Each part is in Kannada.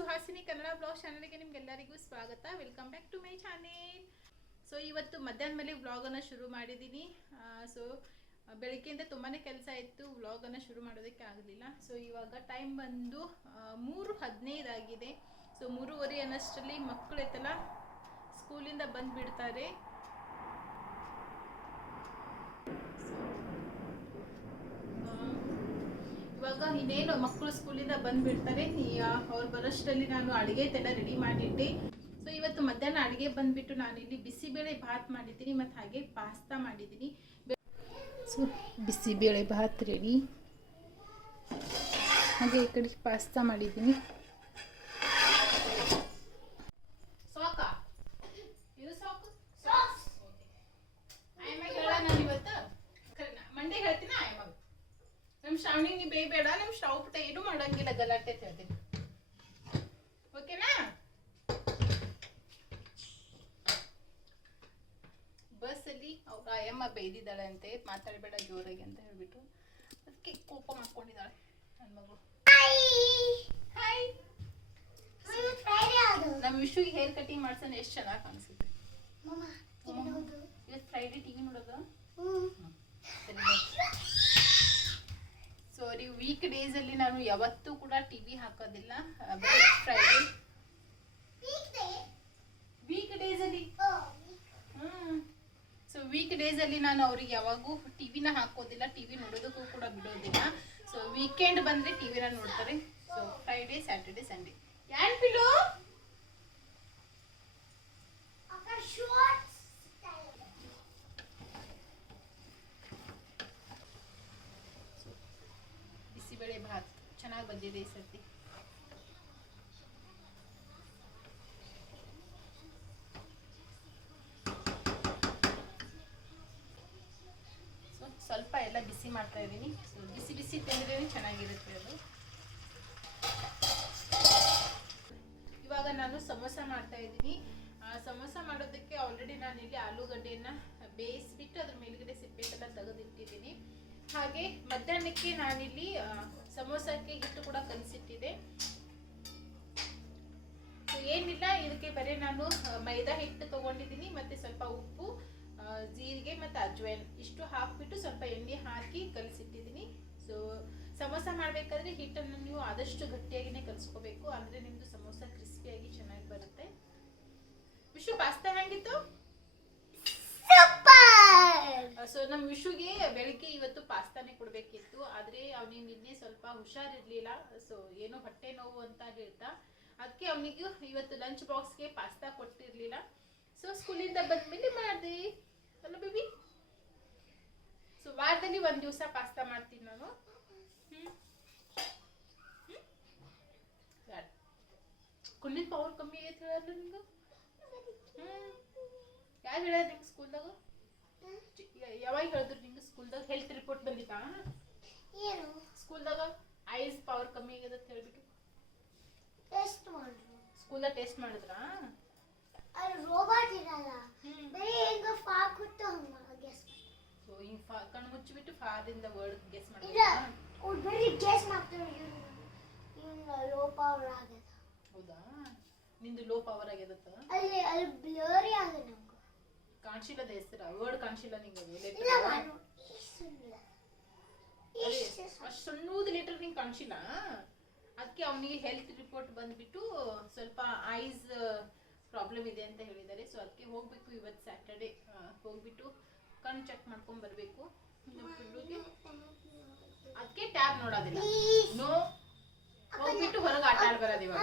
ಸುಹಾಸಿನಿ ಕನ್ನಡ ಬ್ಲಾಗ್ ಚಾನಲ್ಗೆ ನಿಮ್ಗೆಲ್ಲರಿಗೂ ಸ್ವಾಗತ. Welcome back to my channel. So ಇವತ್ತು ಮಧ್ಯಾಹ್ನ ಮೇಲೆ ವ್ಲಾಗನ್ನು ಶುರು ಮಾಡಿದ್ದೀನಿ. ಸೊ ಬೆಳಗ್ಗೆಯಿಂದ ತುಂಬಾ ಕೆಲಸ ಇತ್ತು, ವ್ಲಾಗನ್ನು ಶುರು ಮಾಡೋದಕ್ಕೆ ಆಗಲಿಲ್ಲ. ಸೊ ಇವಾಗ ಟೈಮ್ ಬಂದು 3:15 ಆಗಿದೆ. ಸೊ 3:30 ಅನ್ನಷ್ಟರಲ್ಲಿ ಮಕ್ಕಳು ಎತ್ತಲ್ಲ ಸ್ಕೂಲಿಂದ ಬಂದು ಬಿಡ್ತಾರೆ. ಇವಾಗ ಇನ್ನೇನು ಮಕ್ಕಳು ಸ್ಕೂಲಿಂದ ಬಂದುಬಿಡ್ತಾರೆ. ಅವ್ರು ಬರೋಷ್ಟರಲ್ಲಿ ನಾನು ಅಡುಗೆ ಎಲ್ಲ ರೆಡಿ ಮಾಡಿಟ್ಟೆ. ಸೊ ಇವತ್ತು ಮಧ್ಯಾಹ್ನ ಅಡುಗೆ ಬಂದುಬಿಟ್ಟು ನಾನಿಲ್ಲಿ ಬಿಸಿಬೇಳೆ ಭಾತ್ ಮಾಡಿದ್ದೀನಿ ಮತ್ತು ಹಾಗೆ ಪಾಸ್ತಾ ಮಾಡಿದ್ದೀನಿ. ಸೊ ಬಿಸಿಬೇಳೆ ಭಾತ್ ರೆಡಿ, ಹಾಗೆ ಈ ಕಡೆ ಪಾಸ್ತಾ ಮಾಡಿದ್ದೀನಿ. ಶ್ರಾವಣಿ ನೀ ಬೇಡ, ನಮ್ಮ ಸ್ಟವ್ ಪುಟ ಏನು ಮಾಡಂಗಿಲ್ಲ, ಗಲಾಟೆ ಹೇಳ್ತೀನಿ. ಓಕೆನಾ? ಬಸ್ಸಲ್ಲಿ ಅವ್ರ ಆಯಮ್ಮ ಬೈದಿದ್ದಾಳೆ ಅಂತೆ, ಮಾತಾಡಬೇಡ ಜೋರಾಗಿ ಅಂತ ಹೇಳ್ಬಿಟ್ಟು ಅದಕ್ಕೆ ಕೋಪ ಮಾಡ್ಕೊಂಡಿದ್ದಾಳೆ ನನ್ನ ಮಗಳು. ಹಾಯ್, ನಮ್ಮ ವಿಶುಗೆ ಹೇರ್ ಕಟಿಂಗ್ ಮಾಡ್ಸೋಣ, ಎಷ್ಟು ಚೆನ್ನಾಗಿ ಕಾಣಿಸುತ್ತೆ. ಇವತ್ತು ಫ್ರೈಡೆ ಟಿವಿ ನೋಡೋದು. ಸಾರಿ, ವೀಕ್ ಡೇಸ್ ಅಲ್ಲಿ ನಾನು ಯಾವತ್ತೂ ಕೂಡ ಟಿವಿ ಹಾಕೋದಿಲ್ಲ. ಫ್ರೈಡೆ ವೀಕ್ ಡೇಸ್ ಅಲ್ಲಿ ಸೊ ವೀಕ್ ಡೇಸ್ ಅಲ್ಲಿ ನಾನು ಅವ್ರಿಗೆ ಯಾವಾಗೂ ಟಿವಿನ ಹಾಕೋದಿಲ್ಲ, ಟಿವಿ ನೋಡೋದಕ್ಕೂ ಕೂಡ ಬಿಡೋದಿಲ್ಲ. ಸೊ ವೀಕೆಂಡ್ ಬಂದ್ರೆ ಟಿವಿನ ನೋಡ್ತಾರೆ. So Friday, Saturday, Sunday. ಯಾನ್ ಪಿಲು ಬಿಸಿಬೇಳೆ ಭಾತ್ ಚೆನ್ನಾಗಿ ಬಂದಿದೆ ಈ ಸರ್ತಿ. ಸ್ವಲ್ಪ ಎಲ್ಲ ಬಿಸಿ ಮಾಡ್ತಾ ಇದ್ದೀನಿ. ಬಿಸಿ ಬಿಸಿ ತಿಂದ್ರೆ ಚೆನ್ನಾಗಿರುತ್ತೆ ಅದು. ಇವಾಗ ನಾನು ಸಮೋಸ ಮಾಡ್ತಾ ಇದ್ದೀನಿ. ಸಮೋಸ ಮಾಡೋದಕ್ಕೆ ಆಲ್ರೆಡಿ ನಾನಿಲ್ಲಿ ಆಲೂಗಡ್ಡೆಯನ್ನು ಬೇಯಿಸ್ಬಿಟ್ಟು ಅದ್ರ ಮೇಲ್ಗಡೆ ಸಿಪ್ಪೆಲ್ಲ ತೆಗೆದಿಟ್ಟಿದ್ದೀನಿ. ಹಾಗೆ ಮಧ್ಯಾಹ್ನಕ್ಕೆ ನಾನಿಲ್ಲಿ ಸಮೋಸಕ್ಕೆ ಹಿಟ್ಟು ಕೂಡ ಕಲಸಿಟ್ಟಿದೆ. ಏನಿಲ್ಲ, ಇದಕ್ಕೆ ಬರೀ ನಾನು ಮೈದಾ ಹಿಟ್ಟು ತಗೊಂಡಿದ್ದೀನಿ ಮತ್ತೆ ಸ್ವಲ್ಪ ಉಪ್ಪು, ಜೀರಿಗೆ ಮತ್ತು ಅಜ್ವೈನ್ ಇಷ್ಟು ಹಾಕ್ಬಿಟ್ಟು ಸ್ವಲ್ಪ ಎಣ್ಣೆ ಹಾಕಿ ಕಲಸಿಟ್ಟಿದ್ದೀನಿ. ಸೊ ಸಮೋಸ ಮಾಡಬೇಕಾದ್ರೆ ಹಿಟ್ಟನ್ನು ನೀವು ಆದಷ್ಟು ಗಟ್ಟಿಯಾಗಿನೇ ಕಲಿಸ್ಕೋಬೇಕು, ಅಂದರೆ ನಿಮ್ಮದು ಸಮೋಸ ಕ್ರಿಸ್ಪಿಯಾಗಿ ಚೆನ್ನಾಗಿ ಬರುತ್ತೆ. ವಿಶು ಪಾಸ್ತಾ ಹೆಂಗಿತ್ತು? ಸೊ ನಮ್ಮ ವಿಶುಗೆ ಬೆಳಿಗ್ಗೆ ಇವತ್ತು ಪಾಸ್ತಾನೇ ಕೊಡಬೇಕಿತ್ತು, ಆದರೆ ಅವನಿಗೆ ನಿನ್ನೆ ಸ್ವಲ್ಪ ಹುಷಾರಿರ್ಲಿಲ್ಲ. ಸೊ ಏನೋ ಹೊಟ್ಟೆ ನೋವು ಅಂತ ಹೇಳ್ತಾ ಅದಕ್ಕೆ ಅವನಿಗೆ ಇವತ್ತು ಲಂಚ್ ಬಾಕ್ಸ್ಗೆ ಪಾಸ್ತಾ ಕೊಟ್ಟಿರಲಿಲ್ಲ. ಸೊ ಸ್ಕೂಲಿಂದ ಬಂದ್ಮೇಲೆ ಮಾಡಿದೆ ಅಲ್ಲ ಬೇಬಿ. ಸೊ ವಾರದಲ್ಲಿ ಒಂದು ದಿವಸ ಪಾಸ್ತಾ ಮಾಡ್ತೀನಿ ನಾನು. ಕುಲ್ಲಿನ ಪವರ್ ಕಮ್ಮಿ ಆಗೈತೆ ಹೇಳಲ್ಲ ನಿಂಗೆ? ಯಾರು ಹೇಳ ನಿಂಗೆ ಸ್ಕೂಲ್ದಾಗ? ಯಾವಾಗ ಹೇಳಿದ್ರು ನಿಂಗೆ ಸ್ಕೂಲ್ದಾಗ? ಹೆಲ್ತ್ ರಿಪೋರ್ಟ್ ಬಂದಿತ್ತಾ ಸ್ಕೂಲ್ದಾಗ? ಐಸ್ ಪವರ್ ಕಮ್ಮಿ ಆಗ್ಯದ ಅಂತ ಹೇಳ್ಬಿಟ್ಟು ಸ್ಕೂಲ್ದಾಗ ಟೆಸ್ಟ್ ಮಾಡಿದ್ರಾ? ಕಣ್ಣು ಮುಚ್ಚಿಬಿಟ್ಟು ಫಾರ್ ಇಂದ ವರ್ಡ್ ಗೆಸ್ ಮಾಡಿದ್ರಾ? ಹೌದಾ, ನಿಂದು ಲೋ ಪವರ್ ಆಗ್ಯದತ್ತ? ಕಾಣಿಸಿಲ್ಲದ ಹೆಸರ ವರ್ಡ್ ಕಾಣಿಸಿಲ್ಲ ನಿಂಗೆ? ಅಷ್ಟು ಸಣ್ಣದು ಲೆಟರ್ ನಿಂಗೆ ಕಾಣಿಸಿಲ್ಲ. ಅದಕ್ಕೆ ಅವನಿಗೆ ಹೆಲ್ತ್ ರಿಪೋರ್ಟ್ ಬಂದ್ಬಿಟ್ಟು ಸ್ವಲ್ಪ ಐಸ್ ಪ್ರಾಬ್ಲಮ್ ಇದೆ ಅಂತ ಹೇಳಿದ್ದಾರೆ. ಸೊ ಅದಕ್ಕೆ ಹೋಗ್ಬೇಕು ಇವತ್ತು ಸ್ಯಾಟರ್ಡೆ, ಹೋಗ್ಬಿಟ್ಟು ಕಣ್ಣು ಚೆಕ್ ಮಾಡ್ಕೊಂಡ್ ಬರ್ಬೇಕು. ಅದಕ್ಕೆ ಟ್ಯಾಬ್ ನೋಡೋದಿಲ್ಲ, ನೋ, ಹೋಗ್ಬಿಟ್ಟು ಹೊರಗೆ ಆಟ ಆಡ್ ಬರೋದು ಇವಾಗ.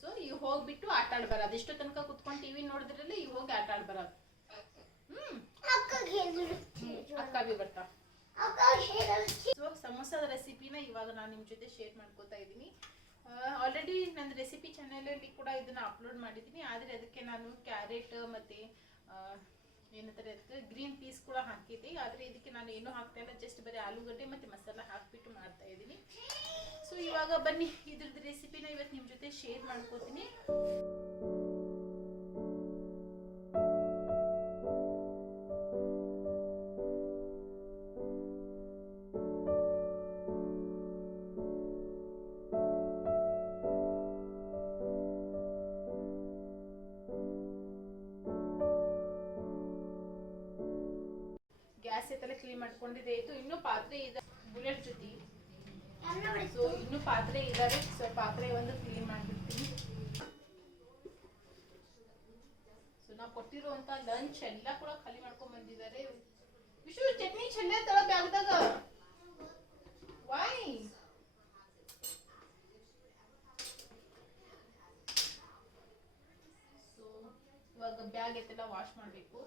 ಸೊ ಈಗ ಹೋಗ್ಬಿಟ್ಟು ಆಟ ಆಡ್ ಬರೋದು. ಇಷ್ಟು ತನಕ ಕುತ್ಕೊಂಡು ಟಿವಿ ನೋಡಿದ್ರಲ್ಲಿ ಈಗ ಹೋಗಿ ಆಟ ಆಡ್ ಬರೋದು. ಅಕ್ಕ ಬಿ ಬರ್ತಾ. ಸೊ ಸಮೋಸದ ರೆಸಿಪಿನ ಇವಾಗ ನಾನು ನಿಮ್ಮ ಜೊತೆ ಶೇರ್ ಮಾಡ್ಕೋತಾ ಇದ್ದೀನಿ. ಆಲ್ರೆಡಿ ನನ್ನ ರೆಸಿಪಿ ಚಾನಲಲ್ಲಿ ಕೂಡ ಇದನ್ನ ಅಪ್ಲೋಡ್ ಮಾಡಿದ್ದೀನಿ, ಆದರೆ ಅದಕ್ಕೆ ನಾನು ಕ್ಯಾರೆಟ್ ಮತ್ತು ಏನಂತಾರೆ ಅದಕ್ಕೆ ಗ್ರೀನ್ ಪೀಸ್ ಕೂಡ ಹಾಕಿದ್ದೆ. ಆದರೆ ಇದಕ್ಕೆ ನಾನು ಏನೂ ಹಾಕ್ತಾ ಇಲ್ಲ, ಜಸ್ಟ್ ಬರೀ ಆಲೂಗಡ್ಡೆ ಮತ್ತು ಮಸಾಲ ಹಾಕಿಬಿಟ್ಟು ಮಾಡ್ತಾ ಇದ್ದೀನಿ. ಸೊ ಇವಾಗ ಬನ್ನಿ ಇದ್ರದ್ದು ರೆಸಿಪಿನ ಇವತ್ತು ನಿಮ್ಮ ಜೊತೆ ಶೇರ್ ಮಾಡ್ಕೋತೀನಿ. ಕ್ಲೀನ್ ಮಾಡ್ಕೊಂಡಿದೆ ಆಯಿತು. ಇನ್ನೂ ಪಾತ್ರೆ ಇದೆ ಬುಲೆಟ್ ಜೊತೆ, ಸೊ ಇನ್ನೂ ಪಾತ್ರೆ ಇದ್ದಾವೆ. ಸೊ ಪಾತ್ರೆ ಒಂದು ಕ್ಲೀನ್ ಮಾಡಿಬಿಡ್ತೀನಿ. ಸೊ ನಾವು ಕೊಟ್ಟಿರುವಂಥ ಲಂಚ್ ಎಲ್ಲ ಕೂಡ ಖಾಲಿ ಮಾಡ್ಕೊಂಡು ಬಂದಿದ್ದಾರೆ. ವಿಶು ಚಟ್ನಿ ಚೆಲ್ಲೇ ತರ ಬ್ಯಾಗ್ದಾಗ ವೈ ಇವಾಗ ಬ್ಯಾಗ್ ಎತ್ತೆಲ್ಲ ವಾಶ್ ಮಾಡಬೇಕು.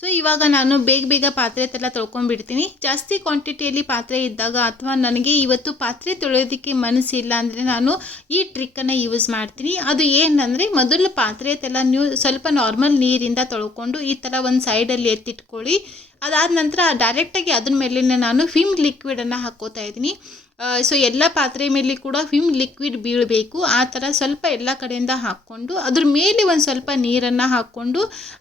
ಸೊ ಇವಾಗ ನಾನು ಬೇಗ ಪಾತ್ರೆ ಎಲ್ಲ ತೊಳ್ಕೊಂಡ್ಬಿಡ್ತೀನಿ. ಜಾಸ್ತಿ ಕ್ವಾಂಟಿಟಿಯಲ್ಲಿ ಪಾತ್ರೆ ಇದ್ದಾಗ ಅಥವಾ ನನಗೆ ಇವತ್ತು ಪಾತ್ರೆ ತೊಳೆಯೋದಕ್ಕೆ ಮನಸ್ಸಿಲ್ಲ ಅಂದರೆ ನಾನು ಈ ಟ್ರಿಕ್ಕನ್ನು ಯೂಸ್ ಮಾಡ್ತೀನಿ. ಅದು ಏನಂದರೆ, ಮೊದಲು ಪಾತ್ರೆ ಎಲ್ಲ ನೀವು ಸ್ವಲ್ಪ ನಾರ್ಮಲ್ ನೀರಿಂದ ತೊಳ್ಕೊಂಡು ಈ ಥರ ಒಂದು ಸೈಡಲ್ಲಿ ಎತ್ತಿಟ್ಕೊಳ್ಳಿ. ಅದಾದ ನಂತರ ಡೈರೆಕ್ಟಾಗಿ ಅದ್ರ ಮೇಲೆ ನಾನು ವಿಮ್ ಲಿಕ್ವಿಡನ್ನು ಹಾಕ್ಕೋತಾ ಇದ್ದೀನಿ. ಸೊ ಎಲ್ಲ ಪಾತ್ರೆ ಮೇಲೆ ಕೂಡ ವಿಮ್ ಲಿಕ್ವಿಡ್ ಬೀಳಬೇಕು. ಆ ಥರ ಸ್ವಲ್ಪ ಎಲ್ಲ ಕಡೆಯಿಂದ ಹಾಕ್ಕೊಂಡು ಅದ್ರ ಮೇಲೆ ಒಂದು ಸ್ವಲ್ಪ ನೀರನ್ನು ಹಾಕ್ಕೊಂಡು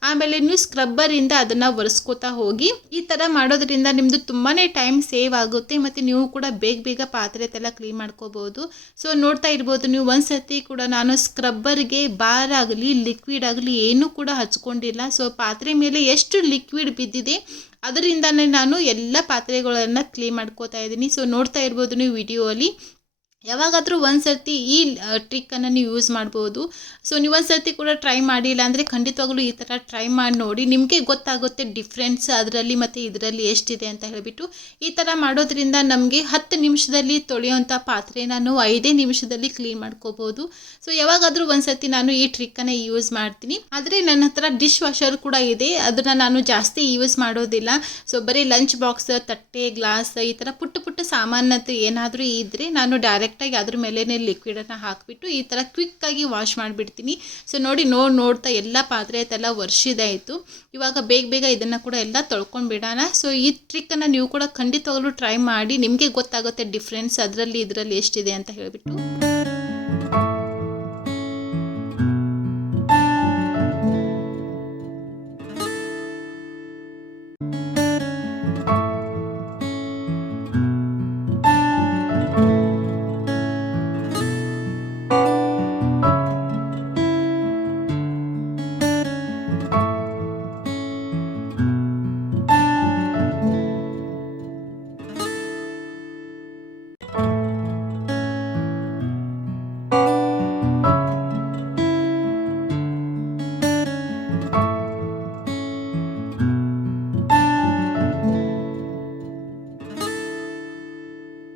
ಆಮೇಲೆ ನೀವು ಸ್ಕ್ರಬ್ಬರಿಂದ ಅದನ್ನು ಒರೆಸ್ಕೋತಾ ಹೋಗಿ. ಈ ಥರ ಮಾಡೋದ್ರಿಂದ ನಿಮ್ಮದು ತುಂಬಾ ಟೈಮ್ ಸೇವ್ ಆಗುತ್ತೆ ಮತ್ತು ನೀವು ಕೂಡ ಬೇಗ ಪಾತ್ರೆ ಎಲ್ಲ ಕ್ಲೀನ್ ಮಾಡ್ಕೋಬೋದು. ಸೊ ನೋಡ್ತಾ ಇರ್ಬೋದು ನೀವು, ಒಂದು ಸರ್ತಿ ಕೂಡ ನಾನು ಸ್ಕ್ರಬ್ಬರ್ಗೆ ಬಾರ್ ಆಗಲಿ ಲಿಕ್ವಿಡ್ ಆಗಲಿ ಏನೂ ಕೂಡ ಹಚ್ಕೊಂಡಿಲ್ಲ. ಸೊ ಪಾತ್ರೆ ಮೇಲೆ ಎಷ್ಟು ಲಿಕ್ವಿಡ್ ಬಿದ್ದಿದೆ ಅದರಿಂದನೇ ನಾನು ಎಲ್ಲ ಪಾತ್ರೆಗಳನ್ನು ಕ್ಲೀನ್ ಮಾಡ್ಕೋತಾ ಇದ್ದೀನಿ. ಸೊ ನೋಡ್ತಾ ಇರ್ಬೋದು ನೀವು ವಿಡಿಯೋಲಿ. ಯಾವಾಗಾದರೂ ಒಂದು ಸರ್ತಿ ಈ ಟ್ರಿಕ್ಕನ್ನು ನೀವು ಯೂಸ್ ಮಾಡ್ಬೋದು. ಸೊ ನೀವು ಒಂದು ಸರ್ತಿ ಕೂಡ ಟ್ರೈ ಮಾಡಿಲ್ಲ ಅಂದರೆ ಖಂಡಿತವಾಗ್ಲೂ ಈ ಥರ ಟ್ರೈ ಮಾಡಿ ನೋಡಿ. ನಿಮಗೆ ಗೊತ್ತಾಗುತ್ತೆ ಡಿಫ್ರೆನ್ಸ್ ಅದರಲ್ಲಿ ಮತ್ತು ಇದರಲ್ಲಿ ಎಷ್ಟಿದೆ ಅಂತ ಹೇಳಿಬಿಟ್ಟು. ಈ ಥರ ಮಾಡೋದ್ರಿಂದ ನಮಗೆ 10 ನಿಮಿಷದಲ್ಲಿ ತೊಳೆಯೋಂಥ ಪಾತ್ರೆ ನಾನು 5 ನಿಮಿಷದಲ್ಲಿ ಕ್ಲೀನ್ ಮಾಡ್ಕೋಬೋದು. ಸೊ ಯಾವಾಗಾದರೂ ಒಂದು ಸರ್ತಿ ನಾನು ಈ ಟ್ರಿಕ್ಕನ್ನು ಯೂಸ್ ಮಾಡ್ತೀನಿ. ಆದರೆ ನನ್ನ ಹತ್ರ ಡಿಶ್ ವಾಷರ್ ಕೂಡ ಇದೆ, ಅದನ್ನು ನಾನು ಜಾಸ್ತಿ ಯೂಸ್ ಮಾಡೋದಿಲ್ಲ. ಸೊ ಬರೀ ಲಂಚ್ ಬಾಕ್ಸ್, ತಟ್ಟೆ, ಗ್ಲಾಸ್ ಈ ಥರ ಪುಟ್ಟ ಸಾಮಾನದ್ದು ಏನಾದರೂ ಇದ್ದರೆ ನಾನು ಡೈರೆಕ್ಟಾಗಿ ಅದ್ರ ಮೇಲೇ ಲಿಕ್ವಿಡನ್ನು ಹಾಕಿಬಿಟ್ಟು ಈ ಥರ ಕ್ವಿಕ್ಕಾಗಿ ವಾಶ್ ಮಾಡಿಬಿಡ್ತೀನಿ. ಸೊ ನೋಡಿ ನೋಡ್ತಾ ಎಲ್ಲ ಪಾತ್ರೆ ಎಲ್ಲ ವರ್ಷಿದಾಯಿತು. ಇವಾಗ ಬೇಗ ಇದನ್ನು ಕೂಡ ಎಲ್ಲ ತೊಳ್ಕೊಂಡು ಬಿಡೋಣ. ಸೊ ಈ ಟ್ರಿಕ್ಕನ್ನು ನೀವು ಕೂಡ ಖಂಡಿತವಾಗ್ಲೂ ಟ್ರೈ ಮಾಡಿ. ನಿಮಗೆ ಗೊತ್ತಾಗುತ್ತೆ ಡಿಫ್ರೆನ್ಸ್ ಅದರಲ್ಲಿ ಇದರಲ್ಲಿ ಎಷ್ಟಿದೆ ಅಂತ ಹೇಳಿಬಿಟ್ಟು.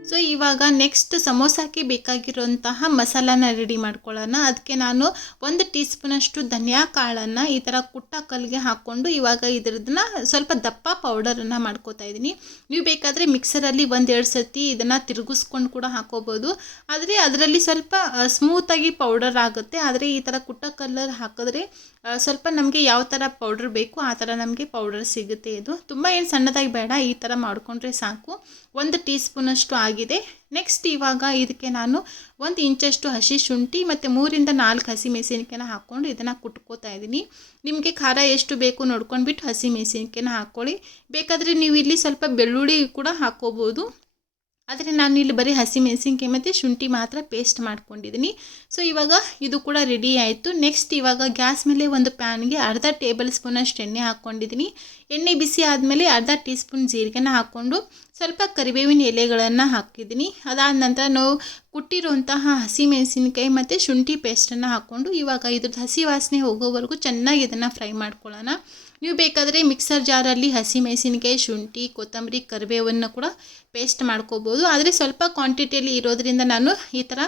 ಸೊ ಇವಾಗ ನೆಕ್ಸ್ಟ್ ಸಮೋಸಾಕ್ಕೆ ಬೇಕಾಗಿರುವಂತಹ ಮಸಾಲಾನ ರೆಡಿ ಮಾಡ್ಕೊಳ್ಳೋಣ. ಅದಕ್ಕೆ ನಾನು 1 ಟೀ ಸ್ಪೂನಷ್ಟು ಧನಿಯಾ ಕಾಳನ್ನು ಈ ಥರ ಕುಟ್ಟ ಕಲ್ಲಿಗೆ ಹಾಕ್ಕೊಂಡು ಇವಾಗ ಇದ್ರದನ್ನ ಸ್ವಲ್ಪ ದಪ್ಪ ಪೌಡರನ್ನು ಮಾಡ್ಕೋತಾ ಇದ್ದೀನಿ. ನೀವು ಬೇಕಾದರೆ ಮಿಕ್ಸರಲ್ಲಿ 1-2 ಸರ್ತಿ ಇದನ್ನು ತಿರುಗಿಸ್ಕೊಂಡು ಕೂಡ ಹಾಕೋಬೋದು. ಆದರೆ ಅದರಲ್ಲಿ ಸ್ವಲ್ಪ ಸ್ಮೂತಾಗಿ ಪೌಡರ್ ಆಗುತ್ತೆ. ಆದರೆ ಈ ಥರ ಕುಟ್ಟ ಕಲ್ಲರ್ ಹಾಕಿದ್ರೆ ಸ್ವಲ್ಪ ನಮಗೆ ಯಾವ ಥರ ಪೌಡರ್ ಬೇಕು ಆ ಥರ ನಮಗೆ ಪೌಡರ್ ಸಿಗುತ್ತೆ. ಇದು ತುಂಬ ಏನು ಸಣ್ಣದಾಗಿ ಬೇಡ, ಈ ಥರ ಮಾಡಿಕೊಂಡ್ರೆ ಸಾಕು. 1 ಟೀ ಸ್ಪೂನಷ್ಟು ಆಗಿದೆ. ನೆಕ್ಸ್ಟ್ ಇವಾಗ ಇದಕ್ಕೆ ನಾನು 1 ಇಂಚಷ್ಟು ಹಸಿ ಶುಂಠಿ ಮತ್ತು 3-4 ಹಸಿಮೆಣಸಿನಕಾಯಿನ ಹಾಕ್ಕೊಂಡು ಇದನ್ನು ಕುಟ್ಕೋತಾ ಇದ್ದೀನಿ. ನಿಮಗೆ ಖಾರ ಎಷ್ಟು ಬೇಕು ನೋಡ್ಕೊಂಡ್ಬಿಟ್ಟು ಹಸಿಮೆಣಸಿನಕಾಯಿನ ಹಾಕ್ಕೊಳ್ಳಿ. ಬೇಕಾದರೆ ನೀವು ಇಲ್ಲಿ ಸ್ವಲ್ಪ ಬೆಳ್ಳುಳ್ಳಿ ಕೂಡ ಹಾಕ್ಕೋಬೋದು. ಆದರೆ ನಾನು ಇಲ್ಲಿ ಬರೀ ಹಸಿಮೆಣಸಿನಕಾಯಿ ಮತ್ತು ಶುಂಠಿ ಮಾತ್ರ ಪೇಸ್ಟ್ ಮಾಡ್ಕೊಂಡಿದ್ದೀನಿ. ಸೊ ಇವಾಗ ಇದು ಕೂಡ ರೆಡಿ ಆಯಿತು. ನೆಕ್ಸ್ಟ್ ಇವಾಗ ಗ್ಯಾಸ್ ಮೇಲೆ ಒಂದು ಪ್ಯಾನ್ಗೆ 1/2 ಟೇಬಲ್ ಸ್ಪೂನಷ್ಟು ಎಣ್ಣೆ ಹಾಕ್ಕೊಂಡಿದ್ದೀನಿ. ಎಣ್ಣೆ ಬಿಸಿ ಆದಮೇಲೆ 1/2 ಟೀ ಸ್ಪೂನ್ ಜೀರಿಗೆನ ಹಾಕ್ಕೊಂಡು ಸ್ವಲ್ಪ ಕರಿಬೇವಿನ ಎಲೆಗಳನ್ನು ಹಾಕಿದ್ದೀನಿ. ಅದಾದ ನಂತರ ನಾವು ಕುಟ್ಟಿರುವಂತಹ ಹಸಿಮೆಣಸಿನಕಾಯಿ ಮತ್ತು ಶುಂಠಿ ಪೇಸ್ಟನ್ನು ಹಾಕ್ಕೊಂಡು ಇವಾಗ ಇದ್ರದ್ದು ಹಸಿ ವಾಸನೆ ಹೋಗೋವರೆಗೂ ಚೆನ್ನಾಗಿ ಇದನ್ನು ಫ್ರೈ ಮಾಡ್ಕೊಳ್ಳೋಣ. ನೀವು ಬೇಕಾದರೆ ಮಿಕ್ಸರ್ ಜಾರಲ್ಲಿ ಹಸಿಮೆಣಸಿನಕಾಯಿ, ಶುಂಠಿ, ಕೊತ್ತಂಬರಿ, ಕರಿಬೇವನ್ನು ಕೂಡ ಪೇಸ್ಟ್ ಮಾಡ್ಕೋಬೋದು. ಆದರೆ ಸ್ವಲ್ಪ ಕ್ವಾಂಟಿಟಿಯಲ್ಲಿ ಇರೋದ್ರಿಂದ ನಾನು ಈ ಥರ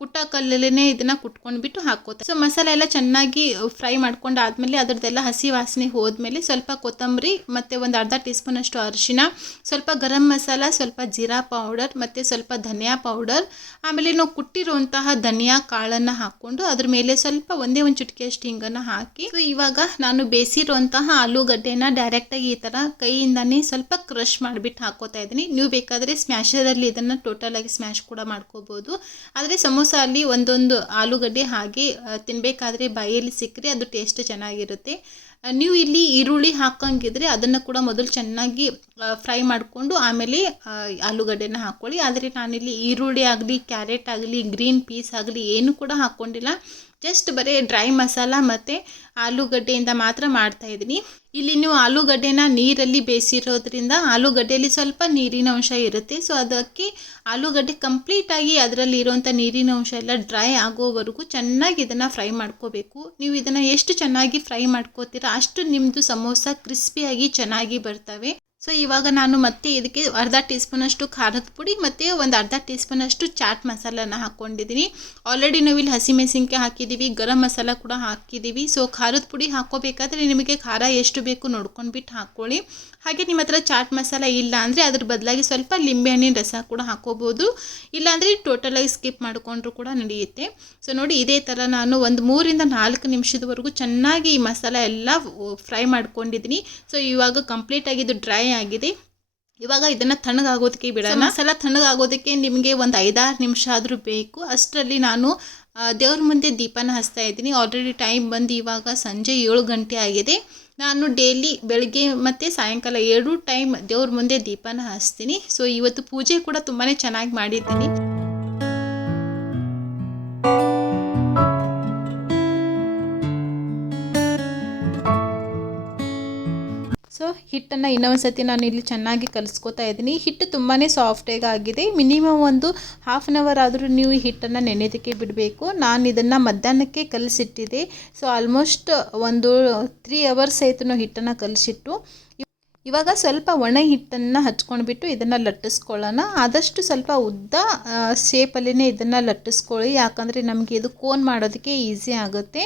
ಕುಟ್ಟ ಕಲ್ಲಲ್ಲೇ ಇದನ್ನು ಕುಟ್ಕೊಂಡ್ಬಿಟ್ಟು ಹಾಕ್ಕೋತಾರೆ. ಸೊ ಮಸಾಲೆ ಎಲ್ಲ ಚೆನ್ನಾಗಿ ಫ್ರೈ ಮಾಡ್ಕೊಂಡಾದ್ಮೇಲೆ ಅದರದ್ದೆಲ್ಲ ಹಸಿ ವಾಸನೆ ಹೋದ್ಮೇಲೆ ಸ್ವಲ್ಪ ಕೊತ್ತಂಬರಿ ಮತ್ತು 1/2 ಟೀ ಸ್ಪೂನಷ್ಟು ಅರಿಶಿನ, ಸ್ವಲ್ಪ ಗರಂ ಮಸಾಲ, ಸ್ವಲ್ಪ ಜೀರಾ ಪೌಡರ್ ಮತ್ತು ಸ್ವಲ್ಪ ಧನಿಯಾ ಪೌಡರ್, ಆಮೇಲೆ ನಾವು ಕುಟ್ಟಿರುವಂತಹ ಧನಿಯಾ ಕಾಳನ್ನು ಹಾಕ್ಕೊಂಡು ಅದ್ರ ಮೇಲೆ ಸ್ವಲ್ಪ ಒಂದೇ ಚಿಟಿಕೆಯಷ್ಟು ಹಿಂಗನ್ನು ಹಾಕಿ. ಸೊ ಇವಾಗ ನಾನು ಬೇಯಿಸಿರುವಂತಹ ಆಲೂಗಡ್ಡೆನ ಡೈರೆಕ್ಟಾಗಿ ಈ ಥರ ಕೈಯಿಂದನೇ ಸ್ವಲ್ಪ ಕ್ರಷ್ ಮಾಡಿಬಿಟ್ಟು ಹಾಕ್ಕೋತಾ ಇದ್ದೀನಿ. ನೀವು ಬೇಕಾದರೆ ಸ್ಮ್ಯಾಶರಲ್ಲಿ ಇದನ್ನು ಟೋಟಲಾಗಿ ಸ್ಮ್ಯಾಶ್ ಕೂಡ ಮಾಡ್ಕೋಬೋದು. ಆದರೆ ಸಮೋಸ ಅಲ್ಲಿ ಒಂದೊಂದು ಆಲೂಗಡ್ಡೆ ಹಾಗೆ ತಿನ್ನಬೇಕಾದ್ರೆ ಬಾಯಲ್ಲಿ ಸಿಕ್ಕರೆ ಅದು ಟೇಸ್ಟ್ ಚೆನ್ನಾಗಿರುತ್ತೆ. ನೀವು ಇಲ್ಲಿ ಈರುಳ್ಳಿ ಹಾಕೋಂಗಿದ್ರೆ ಅದನ್ನು ಕೂಡ ಮೊದಲು ಚೆನ್ನಾಗಿ ಫ್ರೈ ಮಾಡಿಕೊಂಡು ಆಮೇಲೆ ಆಲೂಗಡ್ಡೆನ ಹಾಕ್ಕೊಳ್ಳಿ. ಆದರೆ ನಾನಿಲ್ಲಿ ಈರುಳ್ಳಿ ಆಗಲಿ, ಕ್ಯಾರೆಟ್ ಆಗಲಿ, ಗ್ರೀನ್ ಪೀಸ್ ಆಗಲಿ ಏನು ಕೂಡ ಹಾಕ್ಕೊಂಡಿಲ್ಲ. ಜಸ್ಟ್ ಬರೀ ಡ್ರೈ ಮಸಾಲ ಮತ್ತು ಆಲೂಗಡ್ಡೆಯಿಂದ ಮಾತ್ರ ಮಾಡ್ತಾಯಿದ್ದೀನಿ. ಇಲ್ಲಿ ನೀವು ಆಲೂಗಡ್ಡೆನ ನೀರಲ್ಲಿ ಬೇಯಿಸಿರೋದ್ರಿಂದ ಆಲೂಗಡ್ಡೆಯಲ್ಲಿ ಸ್ವಲ್ಪ ನೀರಿನ ಅಂಶ ಇರುತ್ತೆ. ಸೊ ಅದಕ್ಕೆ ಆಲೂಗಡ್ಡೆ ಕಂಪ್ಲೀಟಾಗಿ ಅದರಲ್ಲಿ ಇರುವಂಥ ನೀರಿನ ಅಂಶ ಎಲ್ಲ ಡ್ರೈ ಆಗೋವರೆಗೂ ಚೆನ್ನಾಗಿ ಇದನ್ನು ಫ್ರೈ ಮಾಡ್ಕೋಬೇಕು. ನೀವು ಇದನ್ನು ಎಷ್ಟು ಚೆನ್ನಾಗಿ ಫ್ರೈ ಮಾಡ್ಕೋತೀರಾ ಅಷ್ಟು ನಿಮ್ಮದು ಸಮೋಸ ಕ್ರಿಸ್ಪಿಯಾಗಿ ಚೆನ್ನಾಗಿ ಬರ್ತವೆ. ಸೊ ಇವಾಗ ನಾನು ಮತ್ತೆ ಇದಕ್ಕೆ ಅರ್ಧ ಟೀ ಸ್ಪೂನಷ್ಟು ಖಾರದ ಪುಡಿ ಮತ್ತು ಒಂದು ಅರ್ಧ ಟೀ ಸ್ಪೂನಷ್ಟು ಚಾಟ್ ಮಸಾಲನ ಹಾಕ್ಕೊಂಡಿದ್ದೀನಿ. ಆಲ್ರೆಡಿ ನಾವು ಇಲ್ಲಿ ಹಸಿಮೆಣಸಿನ್ಕಾಯಿ ಹಾಕಿದ್ದೀವಿ, ಗರಂ ಮಸಾಲ ಕೂಡ ಹಾಕಿದ್ದೀವಿ. ಸೊ ಖಾರದ ಪುಡಿ ಹಾಕ್ಕೋಬೇಕಾದ್ರೆ ನಿಮಗೆ ಖಾರ ಎಷ್ಟು ಬೇಕು ನೋಡ್ಕೊಂಡ್ಬಿಟ್ಟು ಹಾಕ್ಕೊಳ್ಳಿ. ಹಾಗೆ ನಿಮ್ಮ ಹತ್ರ ಚಾಟ್ ಮಸಾಲ ಇಲ್ಲ ಅಂದರೆ ಅದ್ರ ಬದಲಾಗಿ ಸ್ವಲ್ಪ ಲಿಂಬೆಹಣ್ಣಿನ ರಸ ಕೂಡ ಹಾಕ್ಕೋಬೋದು. ಇಲ್ಲಾಂದರೆ ಟೋಟಲಾಗಿ ಸ್ಕಿಪ್ ಮಾಡಿಕೊಂಡ್ರೂ ಕೂಡ ನಡೆಯುತ್ತೆ. ಸೊ ನೋಡಿ ಇದೇ ಥರ ನಾನು ಒಂದು 3-4 ನಿಮಿಷದವರೆಗೂ ಚೆನ್ನಾಗಿ ಈ ಮಸಾಲ ಎಲ್ಲ ಫ್ರೈ ಮಾಡ್ಕೊಂಡಿದ್ದೀನಿ. ಸೊ ಇವಾಗ ಕಂಪ್ಲೀಟಾಗಿ ಇದು ಡ್ರೈ ಆಗಿದೆ. ಇವಾಗ ಇದನ್ನು ತಣ್ಣಗಾಗೋದಕ್ಕೆ ಬಿಡೋಣ. ಮಸಾಲ ತಣ್ಣಗಾಗೋದಕ್ಕೆ ನಿಮಗೆ ಒಂದು 5-6 ನಿಮಿಷ ಆದರೂ ಬೇಕು. ಅಷ್ಟರಲ್ಲಿ ನಾನು ದೇವ್ರ ಮುಂದೆ ದೀಪನ ಹಚ್ತಾ ಇದ್ದೀನಿ. ಆಲ್ರೆಡಿ ಟೈಮ್ ಬಂದು ಇವಾಗ ಸಂಜೆ 7 ಗಂಟೆ ಆಗಿದೆ. ನಾನು ಡೈಲಿ ಬೆಳಗ್ಗೆ ಮತ್ತು ಸಾಯಂಕಾಲ 2 ಟೈಮ್ ದೇವ್ರ ಮುಂದೆ ದೀಪನ ಹಚ್ತೀನಿ. ಸೊ ಇವತ್ತು ಪೂಜೆ ಕೂಡ ತುಂಬಾ ಚೆನ್ನಾಗಿ ಮಾಡಿದ್ದೀನಿ. ಸೊ ಹಿಟ್ಟನ್ನು ಇನ್ನೊಂದು ಸತಿ ನಾನು ಇಲ್ಲಿ ಚೆನ್ನಾಗಿ ಕಲಿಸ್ಕೊತಾ ಇದ್ದೀನಿ. ಹಿಟ್ಟು ತುಂಬಾ ಸಾಫ್ಟಾಗಿ ಆಗಿದೆ. ಮಿನಿಮಮ್ ಒಂದು 1/2 ಅವರ್ ಆದರೂ ನೀವು ಈ ಹಿಟ್ಟನ್ನು ನೆನೆಯೋದಕ್ಕೆ ಬಿಡಬೇಕು. ನಾನು ಇದನ್ನು ಮಧ್ಯಾಹ್ನಕ್ಕೆ ಕಲಿಸಿಟ್ಟಿದ್ದೆ. ಸೊ ಆಲ್ಮೋಸ್ಟ್ ಒಂದು 3 ಅವರ್ಸ್ ಆಯಿತು ನಾವು ಹಿಟ್ಟನ್ನು ಕಲಿಸಿಟ್ಟು. ಇವಾಗ ಸ್ವಲ್ಪ ಒಣ ಹಿಟ್ಟನ್ನು ಹಚ್ಕೊಂಡ್ಬಿಟ್ಟು ಇದನ್ನು ಲಟ್ಟಿಸ್ಕೊಳ್ಳೋಣ. ಆದಷ್ಟು ಸ್ವಲ್ಪ ಉದ್ದ ಶೇಪಲ್ಲಿನೇ ಇದನ್ನು ಲಟ್ಟಿಸ್ಕೊಳ್ಳಿ, ಯಾಕಂದರೆ ನಮಗೆ ಇದು ಕೋನ್ ಮಾಡೋದಕ್ಕೆ ಈಸಿ ಆಗುತ್ತೆ.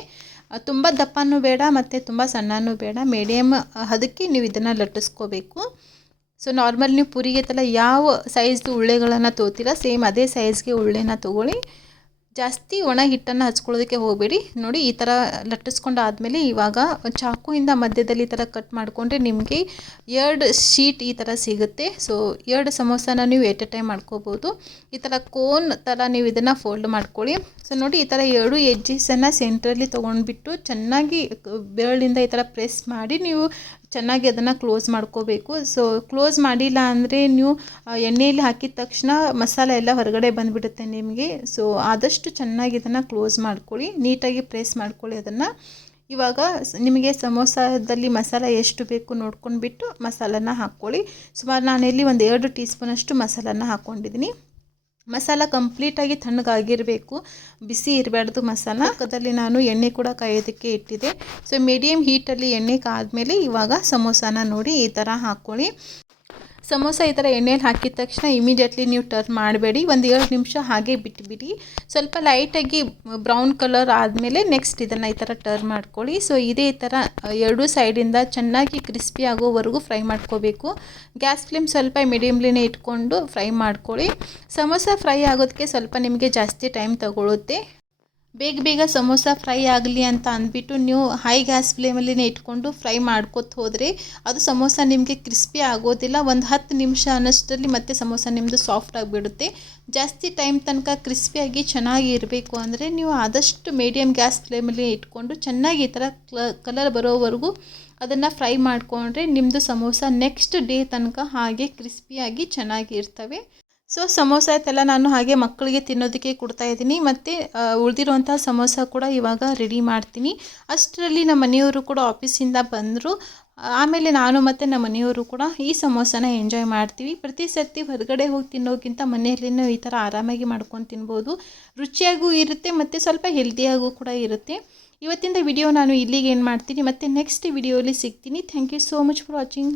ತುಂಬ ದಪ್ಪನೂ ಬೇಡ ಮತ್ತು ತುಂಬ ಸಣ್ಣನೂ ಬೇಡ, ಮೀಡಿಯಮ್ ಅದಕ್ಕೆ ನೀವು ಇದನ್ನು ಲಟ್ಟಿಸ್ಕೋಬೇಕು. ಸೊ ನಾರ್ಮಲ್ ನೀವು ಪೂರಿಗೆ ತಲ ಯಾವ ಸೈಜ್ದು ಉಳ್ಳೆಗಳನ್ನು ತೊಗೋತೀರ ಸೇಮ್ ಅದೇ ಸೈಜ್ಗೆ ಉಳ್ಳೆನ ತೊಗೊಳ್ಳಿ. ಜಾಸ್ತಿ ಒಣ ಹಿಟ್ಟನ್ನು ಹಚ್ಕೊಳ್ಳೋದಕ್ಕೆ ಹೋಗಬೇಡಿ. ನೋಡಿ ಈ ಥರ ಲಟ್ಟಿಸ್ಕೊಂಡಾದಮೇಲೆ ಇವಾಗ ಚಾಕುವಿಂದ ಮಧ್ಯದಲ್ಲಿ ಈ ಥರ ಕಟ್ ಮಾಡಿಕೊಂಡ್ರೆ ನಿಮಗೆ 2 ಶೀಟ್ ಈ ಥರ ಸಿಗುತ್ತೆ. ಸೊ 2 ಸಮೋಸನ ನೀವು ಎಟ್ ಎ ಟೈಮ್ ಮಾಡ್ಕೋಬೋದು. ಈ ಥರ ಕೋನ್ ಥರ ನೀವು ಇದನ್ನು ಫೋಲ್ಡ್ ಮಾಡ್ಕೊಳ್ಳಿ. ಸೊ ನೋಡಿ ಈ ಥರ 2 ಎಡ್ಜಸನ್ನು ಸೆಂಟ್ರಲ್ಲಿ ತೊಗೊಂಡ್ಬಿಟ್ಟು ಚೆನ್ನಾಗಿ ಬೆರಳಿಂದ ಈ ಥರ ಪ್ರೆಸ್ ಮಾಡಿ ನೀವು ಚೆನ್ನಾಗಿ ಅದನ್ನು ಕ್ಲೋಸ್ ಮಾಡ್ಕೋಬೇಕು. ಸೊ ಕ್ಲೋಸ್ ಮಾಡಿಲ್ಲ ಅಂದರೆ ನೀವು ಎಣ್ಣೆಯಲ್ಲಿ ಹಾಕಿದ ತಕ್ಷಣ ಮಸಾಲೆ ಎಲ್ಲ ಹೊರಗಡೆ ಬಂದುಬಿಡುತ್ತೆ ನಿಮಗೆ. ಸೊ ಆದಷ್ಟು ಚೆನ್ನಾಗಿ ಇದನ್ನು ಕ್ಲೋಸ್ ಮಾಡ್ಕೊಳ್ಳಿ, ನೀಟಾಗಿ ಪ್ರೆಸ್ ಮಾಡ್ಕೊಳ್ಳಿ ಅದನ್ನು. ಇವಾಗ ನಿಮಗೆ ಸಮೋಸದಲ್ಲಿ ಮಸಾಲ ಎಷ್ಟು ಬೇಕು ನೋಡ್ಕೊಂಡ್ಬಿಟ್ಟು ಮಸಾಲನ ಹಾಕ್ಕೊಳ್ಳಿ. ಸುಮಾರು ನಾನಿಲ್ಲಿ ಒಂದು 2 ಟೀ ಸ್ಪೂನಷ್ಟು ಮಸಾಲನ ಹಾಕ್ಕೊಂಡಿದ್ದೀನಿ. ಮಸಾಲ ಕಂಪ್ಲೀಟಾಗಿ ತಣ್ಣಗಾಗಿರಬೇಕು, ಬಿಸಿ ಇರಬಾರ್ದು ಮಸಾಲ. ಪಕ್ಕದಲ್ಲಿ ನಾನು ಎಣ್ಣೆ ಕೂಡ ಕಾಯೋದಕ್ಕೆ ಇಟ್ಟಿದ್ದೆ. ಸೊ ಮೀಡಿಯಮ್ ಹೀಟಲ್ಲಿ ಎಣ್ಣೆ ಕಾದ್ಮೇಲೆ ಇವಾಗ ಸಮೋಸಾನ ನೋಡಿ ಈ ಥರ ಹಾಕ್ಕೊಳ್ಳಿ. ಸಮೋಸ ಈ ಥರ ಎಣ್ಣೆಯಲ್ಲಿ ಹಾಕಿದ ತಕ್ಷಣ ಇಮಿಡಿಯೇಟ್ಲಿ ನೀವು ಟರ್ನ್ ಮಾಡಬೇಡಿ, ಒಂದು 2 ನಿಮಿಷ ಹಾಗೆ ಬಿಟ್ಬಿಡಿ. ಸ್ವಲ್ಪ ಲೈಟಾಗಿ ಬ್ರೌನ್ ಕಲರ್ ಆದಮೇಲೆ ನೆಕ್ಸ್ಟ್ ಇದನ್ನು ಈ ಥರ ಟರ್ನ್ ಮಾಡ್ಕೊಳ್ಳಿ. ಸೊ ಇದೇ ಥರ 2 ಸೈಡಿಂದ ಚೆನ್ನಾಗಿ ಕ್ರಿಸ್ಪಿ ಆಗೋವರೆಗೂ ಫ್ರೈ ಮಾಡ್ಕೋಬೇಕು. ಗ್ಯಾಸ್ ಫ್ಲೇಮ್ ಸ್ವಲ್ಪ ಮೀಡಿಯಮ್ಲಿನೇ ಇಟ್ಕೊಂಡು ಫ್ರೈ ಮಾಡ್ಕೊಳ್ಳಿ. ಸಮೋಸ ಫ್ರೈ ಆಗೋದಕ್ಕೆ ಸ್ವಲ್ಪ ನಿಮಗೆ ಜಾಸ್ತಿ ಟೈಮ್ ತಗೊಳುತ್ತೆ. ಬೇಗ ಸಮೋಸ ಫ್ರೈ ಆಗಲಿ ಅಂತ ಅಂದ್ಬಿಟ್ಟು ನೀವು ಹೈ ಗ್ಯಾಸ್ ಫ್ಲೇಮಲ್ಲಿನೇ ಇಟ್ಕೊಂಡು ಫ್ರೈ ಮಾಡ್ಕೊತ ಹೋದರೆ ಅದು ಸಮೋಸ ನಿಮಗೆ ಕ್ರಿಸ್ಪಿ ಆಗೋದಿಲ್ಲ. ಒಂದು 10 ನಿಮಿಷ ಅನ್ನೋಷ್ಟರಲ್ಲಿ ಮತ್ತೆ ಸಮೋಸ ನಿಮ್ಮದು ಸಾಫ್ಟ್ ಆಗಿಬಿಡುತ್ತೆ. ಜಾಸ್ತಿ ಟೈಮ್ ತನಕ ಕ್ರಿಸ್ಪಿಯಾಗಿ ಚೆನ್ನಾಗಿ ಇರಬೇಕು ಅಂದರೆ ನೀವು ಆದಷ್ಟು ಮೀಡಿಯಮ್ ಗ್ಯಾಸ್ ಫ್ಲೇಮಲ್ಲಿ ಇಟ್ಕೊಂಡು ಚೆನ್ನಾಗಿ ಈ ಥರ ಕಲರ್ ಬರೋವರೆಗೂ ಅದನ್ನು ಫ್ರೈ ಮಾಡಿಕೊಂಡ್ರೆ ನಿಮ್ಮದು ಸಮೋಸ ನೆಕ್ಸ್ಟ್ ಡೇ ತನಕ ಹಾಗೆ ಕ್ರಿಸ್ಪಿಯಾಗಿ ಚೆನ್ನಾಗಿ ಇರ್ತವೆ. ಸೊ ಸಮೋಸ ಆಯ್ತೆಲ್ಲ ನಾನು ಹಾಗೆ ಮಕ್ಕಳಿಗೆ ತಿನ್ನೋದಕ್ಕೆ ಕೊಡ್ತಾಯಿದ್ದೀನಿ. ಮತ್ತು ಉಳಿದಿರುವಂಥ ಸಮೋಸ ಕೂಡ ಇವಾಗ ರೆಡಿ ಮಾಡ್ತೀನಿ. ಅಷ್ಟರಲ್ಲಿ ನಮ್ಮ ಮನೆಯವರು ಕೂಡ ಆಫೀಸಿಂದ ಬಂದರು. ಆಮೇಲೆ ನಾನು ಮತ್ತು ನಮ್ಮ ಮನೆಯವರು ಕೂಡ ಈ ಸಮೋಸನ ಎಂಜಾಯ್ ಮಾಡ್ತೀವಿ. ಪ್ರತಿ ಸರ್ತಿ ಹೊರಗಡೆ ಹೋಗಿ ತಿನ್ನೋಕ್ಕಿಂತ ಮನೆಯಲ್ಲಿನೂ ಈ ಥರ ಆರಾಮಾಗಿ ಮಾಡ್ಕೊಂಡು ತಿನ್ಬೋದು. ರುಚಿಯಾಗೂ ಇರುತ್ತೆ ಮತ್ತು ಸ್ವಲ್ಪ ಹೆಲ್ದಿಯಾಗೂ ಕೂಡ ಇರುತ್ತೆ. ಇವತ್ತಿನ ವಿಡಿಯೋ ನಾನು ಇಲ್ಲಿಗೆ ಏನು ಮಾಡ್ತೀನಿ, ಮತ್ತು ನೆಕ್ಸ್ಟ್ ವಿಡಿಯೋಲಿ ಸಿಗ್ತೀನಿ. Thank you so much for watching.